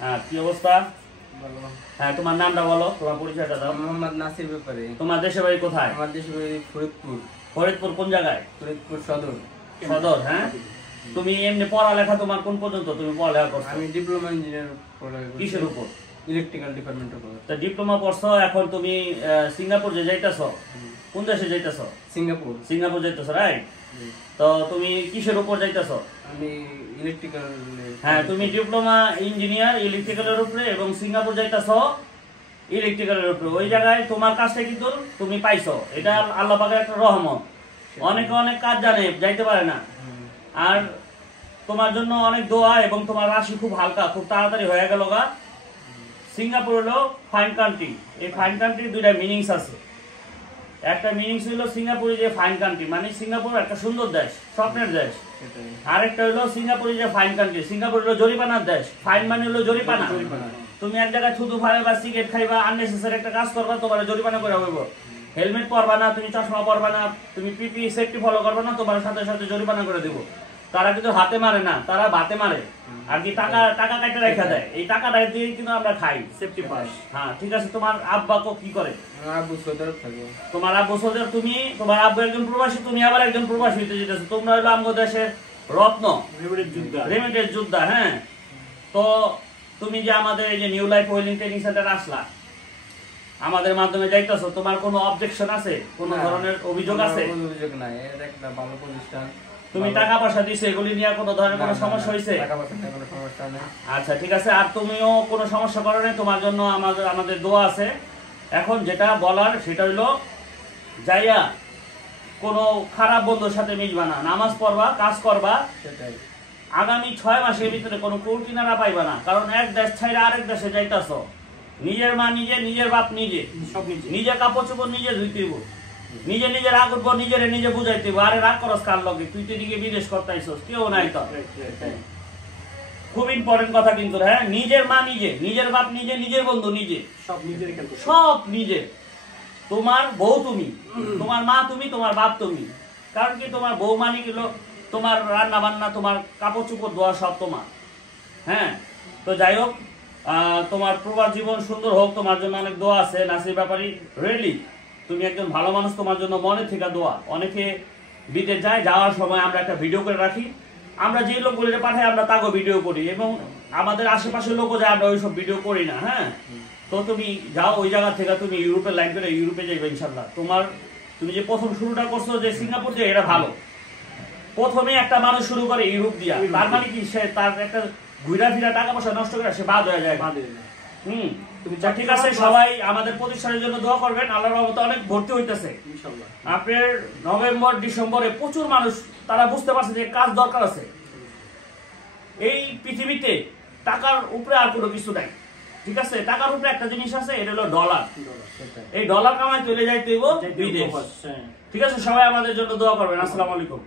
হ্যাঁ, কি অবস্থা? হ্যাঁ, তোমার নামটা বলো, তোমার পরিচয়টা দাও। মোহাম্মদ নাসির ব্যাপারে। তোমার দেশের বাড়ি কোথায়? আমার দেশের বাড়ি ফরিদপুর। ফরিদপুর কোন জায়গায়? ফরিদপুর সদর। সদর, হ্যাঁ। তুমি এমনি পড়ালেখা তোমার কোন পর্যন্ত তুমি পড়ালেখা করছো? আমি ডিপ্লোমা ইঞ্জিনিয়ার পড়ালেখা করছি। কিসের উপর? ইলেকট্রিক্যাল ডিপার্টমেন্টের উপর। তা ডিপ্লোমা পড়ছো, এখন তুমি সিঙ্গাপুর যে যাইতাছো, কোন দেশে যাইতাছো? সিঙ্গাপুর। সিঙ্গাপুর যাইতাছো, রাইট? তো তুমি কিসের উপর যাইতাছো? আমি ইলেকট্রিক্যাল। হ্যাঁ, তুমি ডিপ্লোমা ইঞ্জিনিয়ার ইলেকট্রিক্যালের উপরে এবং সিঙ্গাপুর যাইতাছো ইলেকট্রিক্যালের উপরে। ওই জায়গায় তোমার কাজটা কিন্তু তুমি পাইছো, এটা আল্লাহ পাকের একটা রহমত। অনেকে অনেক কাজ জানে, যাইতে পারে না। আর তোমার জন্য অনেক দোয়া, এবং তোমার রাশি খুব হালকা, খুব তাড়াতাড়ি হয়ে গেল গা। সিঙ্গাপুর হলো ফাইন কান্ট্রি। এই ফাইন কান্ট্রির দুইটা মিনিংস আছে। একটা মিনিংস হলো সিঙ্গাপুরে যে ফাইন কান্ট্রি, মানে সিঙ্গাপুর একটা সুন্দর দেশ, স্বপ্নের দেশ। আরেকটা হলো সিঙ্গাপুরে যে ফাইন কান্ট্রি, সিঙ্গাপুর হলো জরিমানার দেশ। ফাইন মানে হলো জরিমানা। তুমি এক জায়গায় শুধু ভাবে বা সিগারেট খাইবা, আননেসেসারি একটা কাজ করবা, তোমার জরিমানা করে হইব। হেলমেট পরবা না, তুমি চশমা পরবা না, তুমি পিপি সেফটি ফলো করবা না, তোমার সাথে সাথে জরিমানা করে দিব। তারা কিন্তু হাতে মারে না, তারা বাতে মারে। আর কি টাকা কাটে রেখে দেয়, এই টাকাটা দিয়ে কিন্তু আমরা খাই সেফটি পাস। হ্যাঁ, ঠিক আছে। তোমার আব্বা কি করে? আমার আব্বু সৌদি থাকে। তোমার আব্বু সৌদি, তুমি তোমার আব্বু একজন প্রবাসী, তুমি আবার একজন প্রবাসী হইতে যেতেছো। তোমরা হলো আমগো দেশের রত্ন, রেমিটেন্স যোদ্ধা। হ্যাঁ, তো তুমি যে আমাদের এই যে new life wailing training centre আসলা, আমাদের মাধ্যমে যাইতেছো, তোমার কোনো অবজেকশন আছে? কোনো ধরনের অভিযোগ আছে? কোনো অভিযোগ নাই, এটা একটা ভালো প্রতিষ্ঠান। তুমি টাকা পয়সা দিছো, এগুলি নিয়ে কোনো ধরনের কোনো সমস্যা হইছে? টাকা পয়সা নিয়ে কোনো সমস্যা নেই। আচ্ছা, ঠিক আছে। আর তুমিও কোনো সমস্যা করো না, তোমার জন্য আমাদের দোয়া আছে। এখন যেটা বলার সেটা হইলো, যাইয়া কোনো খারাপ বন্ধুর সাথে মিশবা না, নামাজ পড়বা, কাজ করবা। সেটাই। আগামী 6 মাসের ভিতরে কোনো কুলকিনারা পাইবা না, কারণ এক দেশ ছাইরা আরেক দেশে যাইতাছ। নিজের মা নিজে, নিজের বাপ নিজে, নিজে কাপড় চোপড় নিজে ধুইতেইব, নিজে নিজের রাগ উঠবো, নিজে বুঝাইতেইব। আরে রাগ করস কার লগে? তুই তো এদিকে বিদেশ করতেইছস, কেউ নাই তো। খুব ইম্পর্টেন্ট কথা কিন্তু। হ্যাঁ, নিজের মা নিজে, নিজের বাপ নিজে, নিজের বন্ধু নিজে, সব নিজে। তোমার বউ তুমি, তোমার মা তুমি, তোমার বাপ তুমি। কারণ কি, তোমার বউ মানে গেল তোমার রান্না বান্না, তোমার কাপড় চোপড় ধোয়া সব তোমার। হ্যাঁ, তো যাই হোক, তোমার প্রবাস জীবন সুন্দর হোক, তোমার জন্য অনেক দোয়া আছে। নাসির ব্যাপারী রিয়েলি তুমি একজন ভালো মানুষ, তোমার জন্য মনে থেকে দোয়া। অনেকে বিদেশ যায়, যাওয়ার সময় আমরা একটা ভিডিও করে রাখি। আমরা যে লোকগুলো পাঠাই, আমরা তাকেও ভিডিও করি, এবং আমাদের আশেপাশের লোকও যায়, আমরা ওইসব ভিডিও করি না। হ্যাঁ, তো তুমি যাও ওই জায়গা থেকে, তুমি ইউরোপের লাইন করে ইউরোপে যাইবে ইনশাল্লাহ। তুমি যে প্রথম শুরুটা করছো যে সিঙ্গাপুর যে, এটা ভালো। প্রথমে একটা মানুষ শুরু করে ইউরোপ দিয়া, তার মানে কি সে তার একটা ঘুরা ফিরা টাকা পয়সা নষ্ট করে সে বাদ হয়ে যায়। ঠিক আছে, সবাই আমাদের প্রতিষ্ঠানের জন্য দোয়া করবেন। আল্লাহর রহমতে অনেক ভর্তি হইতেছে আপনার। নভেম্বর ডিসেম্বরে প্রচুর মানুষ, তারা বুঝতে পারছে যে কাজ দরকার আছে। এই পৃথিবীতে টাকার উপরে আর কোনো কিছু নাই। ঠিক আছে, টাকার উপরে একটা জিনিস আছে, এটা হলো ডলার। এই ডলার কামাই চলে যাইতে বিদেশ। ঠিক আছে, সবাই আমাদের জন্য দোয়া করবেন। আসসালামু আলাইকুম।